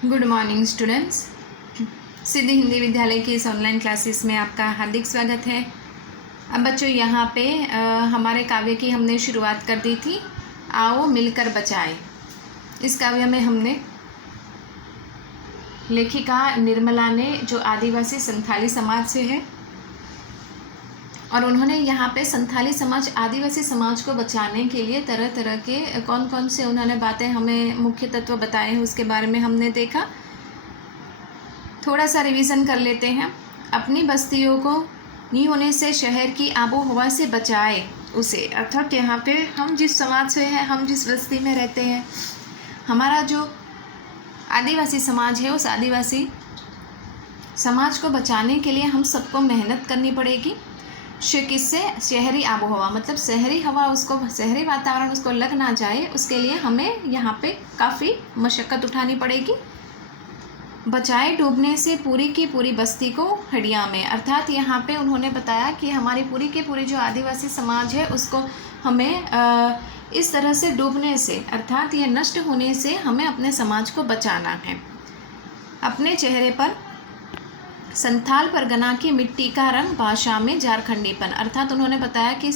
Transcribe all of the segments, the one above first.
Good morning students. Siddhi Hindi Vidyalaya की इस online classes में आपका हार्दिक स्वागत है। अब बच्चों यहाँ पे हमारे काव्य की हमने शुरुआत कर दी थी, आओ मिलकर बचाए। इस काव्य में हमने लेखिका निर्मला ने जो आदिवासी संथाली समाज से है और उन्होंने यहाँ पे संथाली समाज आदिवासी समाज को बचाने के लिए तरह तरह के कौन कौन से उन्होंने बातें हमें मुख्य तत्व बताए हैं उसके बारे में हमने देखा। थोड़ा सा रिवीजन कर लेते हैं। अपनी बस्तियों को नी होने से शहर की आबो हवा से बचाए उसे, अर्थात यहाँ पे हम जिस समाज से हैं, हम जिस बस्ती में रहते हैं, हमारा जो आदिवासी समाज है, उस आदिवासी समाज को बचाने के लिए हम सबको मेहनत करनी पड़ेगी। किससे? शहरी आबोहवा, मतलब शहरी हवा उसको, शहरी वातावरण उसको लग ना जाए, उसके लिए हमें यहाँ पे काफ़ी मशक्क़त उठानी पड़ेगी। बचाए डूबने से पूरी की पूरी बस्ती को हड़िया में, अर्थात यहाँ पे उन्होंने बताया कि हमारी पूरी की पूरी जो आदिवासी समाज है उसको हमें इस तरह से डूबने से, अर्थात यह नष्ट होने से हमें अपने समाज को बचाना है। अपने चेहरे पर संथाल परगना की मिट्टी का रंग, भाषा में झारखंडीपन, अर्थात उन्होंने बताया कि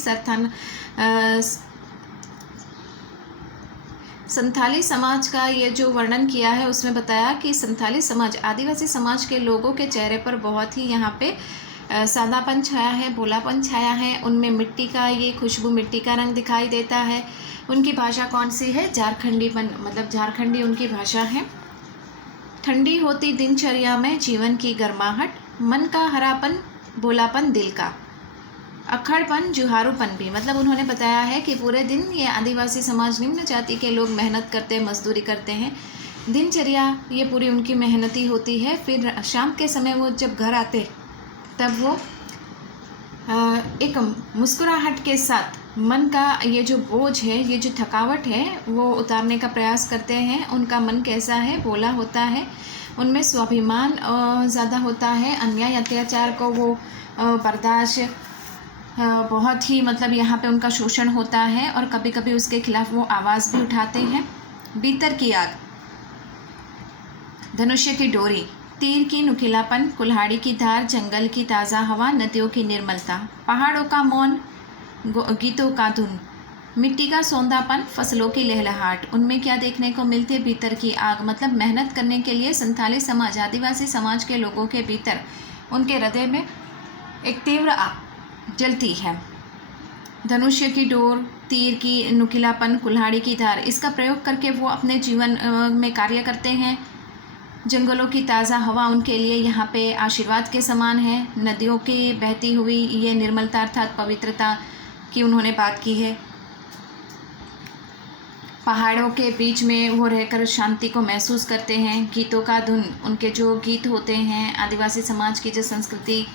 संथाली समाज का ये जो वर्णन किया है उसमें बताया कि संथाली समाज आदिवासी समाज के लोगों के चेहरे पर बहुत ही यहाँ पे सादापन छाया है, भोलापन छाया है। उनमें मिट्टी का ये खुशबू, मिट्टी का रंग दिखाई देता है। उनकी भाषा कौन सी है? झारखंडीपन, मतलब झारखंडी उनकी भाषा है। ठंडी होती दिनचर्या में जीवन की गर्माहट, मन का हरापन, भोलापन दिल का, अखड़पन, जुहारूपन भी, मतलब उन्होंने बताया है कि पूरे दिन ये आदिवासी समाज, निम्न जाति के लोग मेहनत करते हैं, मजदूरी करते हैं। दिनचर्या ये पूरी उनकी मेहनती होती है। फिर शाम के समय वो जब घर आते तब वो एक मुस्कुराहट के साथ मन का ये जो बोझ है, ये जो थकावट है, वो उतारने का प्रयास करते हैं। उनका मन कैसा है? भोला होता है। उनमें स्वाभिमान ज़्यादा होता है। अन्याय अत्याचार को वो बर्दाश्त बहुत ही, मतलब यहाँ पे उनका शोषण होता है और कभी कभी उसके खिलाफ वो आवाज़ भी उठाते हैं। भीतर की आग, धनुष्य की डोरी, तीर की नुकीलापन, कुल्हाड़ी की धार, जंगल की ताज़ा हवा, नदियों की निर्मलता, पहाड़ों का मौन, गीतों का धुन, मिट्टी का सौंधापन, फसलों की लहलहाट। उनमें क्या देखने को मिलती है? भीतर की आग, मतलब मेहनत करने के लिए संथाली समाज, आदिवासी समाज के लोगों के भीतर, उनके हृदय में एक तीव्र आग जलती है। धनुष्य की डोर, तीर की नुकीलापन, कुल्हाड़ी की धार, इसका प्रयोग करके वो अपने जीवन में कार्य करते हैं। जंगलों की ताज़ा हवा उनके लिए यहाँ पे आशीर्वाद के समान है। नदियों की बहती हुई ये निर्मलता, अर्थात पवित्रता की उन्होंने बात की है। पहाड़ों के बीच में वो रहकर शांति को महसूस करते हैं। गीतों का धुन, उनके जो गीत होते हैं, आदिवासी समाज की जो संस्कृति,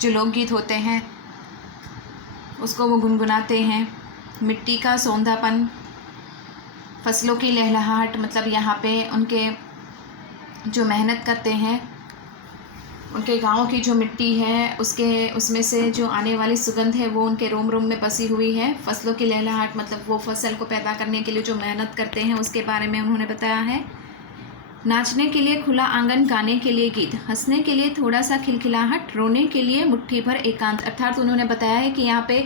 जो लोकगीत होते हैं, उसको वो गुनगुनाते हैं। मिट्टी का सौंधापन, फसलों की लहलहाट, मतलब यहाँ पे उनके जो मेहनत करते हैं, उनके गाँव की जो मिट्टी है उसमें से जो आने वाली सुगंध है वो उनके रोम रोम में बसी हुई है। फसलों की लहलहाट, मतलब वो फसल को पैदा करने के लिए जो मेहनत करते हैं उसके बारे में उन्होंने बताया है। नाचने के लिए खुला आंगन, गाने के लिए गीत, हंसने के लिए थोड़ा सा खिलखिलाहट, रोने के लिए मुट्ठी भर एकांत, अर्थात उन्होंने बताया है कि यहाँ पे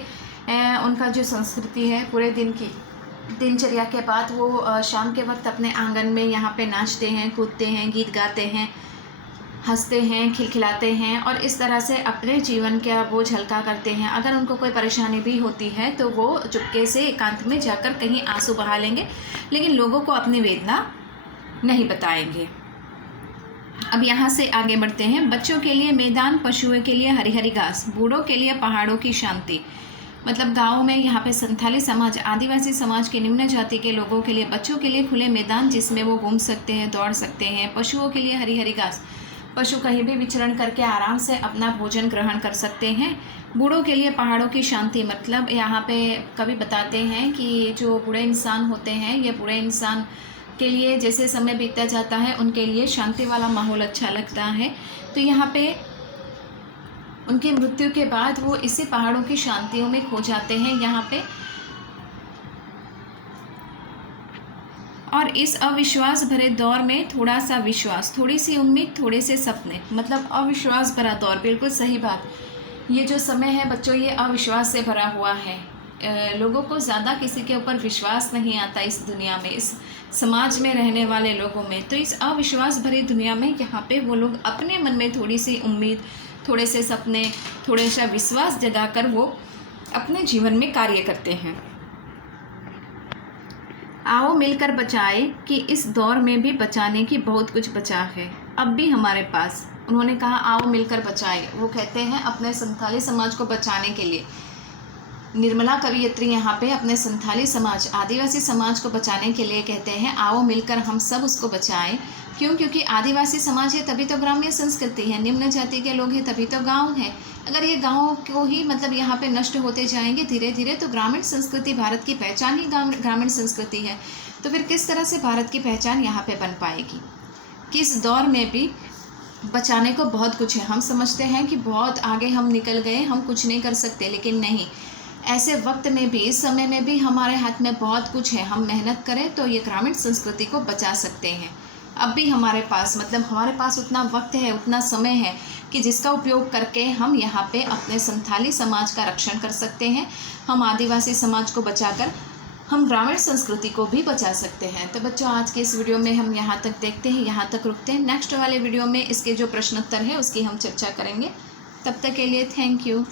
उनका जो संस्कृति है, पूरे दिन की दिनचर्या के बाद वो शाम के वक्त अपने आंगन में यहाँ पे नाचते हैं, कूदते हैं, गीत गाते हैं, हंसते हैं, खिलखिलाते हैं और इस तरह से अपने जीवन का बोझ हल्का करते हैं। अगर उनको कोई परेशानी भी होती है तो वो चुपके से एकांत में जाकर कहीं आंसू बहा लेंगे, लेकिन लोगों को अपनी वेदना नहीं बताएंगे। अब यहाँ से आगे बढ़ते हैं। बच्चों के लिए मैदान, पशुओं के लिए हरी हरी घास, बूढ़ों के लिए पहाड़ों की शांति, मतलब गाँव में यहाँ पे संथाली समाज, आदिवासी समाज के निम्न जाति के लोगों के लिए बच्चों के लिए खुले मैदान जिसमें वो घूम सकते हैं, दौड़ सकते हैं। पशुओं के लिए हरी हरी घास, पशु कहीं भी विचरण करके आराम से अपना भोजन ग्रहण कर सकते हैं। बूढ़ों के लिए पहाड़ों की शांति, मतलब यहाँ पे कवि बताते हैं कि जो बूढ़े इंसान होते हैं, ये बूढ़े इंसान के लिए जैसे समय बीतता जाता है उनके लिए शांति वाला माहौल अच्छा लगता है। तो यहाँ पे उनकी मृत्यु के बाद वो इसी पहाड़ों की शांतियों में खो जाते हैं यहाँ पे। और इस अविश्वास भरे दौर में थोड़ा सा विश्वास, थोड़ी सी उम्मीद, थोड़े से सपने, मतलब अविश्वास भरा दौर, बिल्कुल सही बात। ये जो समय है बच्चों, ये अविश्वास से भरा हुआ है। लोगों को ज़्यादा किसी के ऊपर विश्वास नहीं आता इस दुनिया में, इस समाज में रहने वाले लोगों में। तो इस अविश्वास भरी दुनिया में यहाँ पे वो लोग अपने मन में थोड़ी सी उम्मीद, थोड़े से सपने, थोड़े सा विश्वास जगाकर वो अपने जीवन में कार्य करते हैं। आओ मिलकर बचाए कि इस दौर में भी बचाने की बहुत कुछ बचा है अब भी हमारे पास। उन्होंने कहा आओ मिलकर बचाए, वो कहते हैं अपने संथाली समाज को बचाने के लिए। निर्मला कवियत्री यहाँ पे अपने संथाली समाज, आदिवासी समाज को बचाने के लिए कहते हैं आओ मिलकर हम सब उसको बचाएं। क्यों? क्योंकि आदिवासी समाज है तभी तो ग्राम्य संस्कृति है, निम्न जाति के लोग हैं तभी तो गांव है। अगर ये गाँव को ही मतलब यहाँ पे नष्ट होते जाएंगे धीरे धीरे, तो ग्रामीण संस्कृति, भारत की पहचान ही ग्रामीण संस्कृति है, तो फिर किस तरह से भारत की पहचान यहाँ पे बन पाएगी। किस दौर में भी बचाने को बहुत कुछ है। हम समझते हैं कि बहुत आगे हम निकल गए, हम कुछ नहीं कर सकते, लेकिन नहीं, ऐसे वक्त में भी, इस समय में भी हमारे हाथ में बहुत कुछ है। हम मेहनत करें तो ये ग्रामीण संस्कृति को बचा सकते हैं। अब भी हमारे पास, मतलब हमारे पास उतना वक्त है, उतना समय है कि जिसका उपयोग करके हम यहाँ पे अपने संथाली समाज का रक्षण कर सकते हैं। हम आदिवासी समाज को बचाकर हम ग्रामीण संस्कृति को भी बचा सकते हैं। तो बच्चों, आज के इस वीडियो में हम यहाँ तक देखते हैं, यहाँ तक रुकते हैं। नेक्स्ट वाले वीडियो में इसके जो प्रश्नोत्तर है उसकी हम चर्चा करेंगे। तब तक के लिए थैंक यू।